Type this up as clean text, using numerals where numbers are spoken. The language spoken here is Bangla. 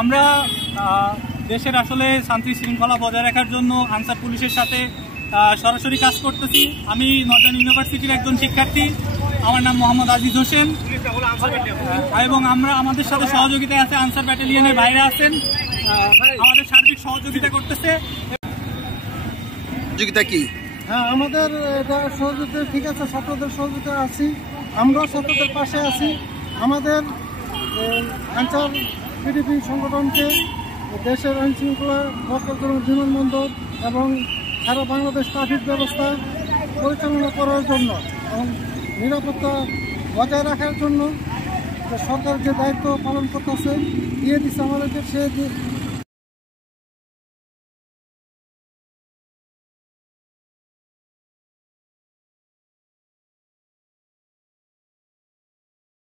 আমরা দেশের আসলে শান্তি শৃঙ্খলা বজায় রাখার জন্য আনসার পুলিশের সাথে সরাসরি কাজ করতেছি। আমি নর্দার্ন ইউনিভার্সিটির একজন শিক্ষার্থী, আমার নাম মোহাম্মদ আজিজ হোসেন, এবং আমাদের সাথে সহযোগিতায় আছে আনসার ব্যাটালিয়নের বাইরে আছেন, আমাদের সার্বিক সহযোগিতা করতেছে। সহযোগিতা কি? হ্যাঁ, আমাদের সহযোগিতা ঠিক আছে, ছাত্রদের সহযোগিতা আছি, আমরাও ছাত্রদের পাশে আছি। আমাদের আনসার পিডিপি সংগঠনকে দেশের আইন শৃঙ্খলা রক্ষার জন্য বিমানবন্দর এবং সারা বাংলাদেশ ট্রাফিক ব্যবস্থা পরিচালনা করার জন্য এবং নিরাপত্তা বজায় রাখার জন্য সরকার যে দায়িত্ব পালন করতেছে দিয়ে দিচ্ছে আমাদেরকে, সে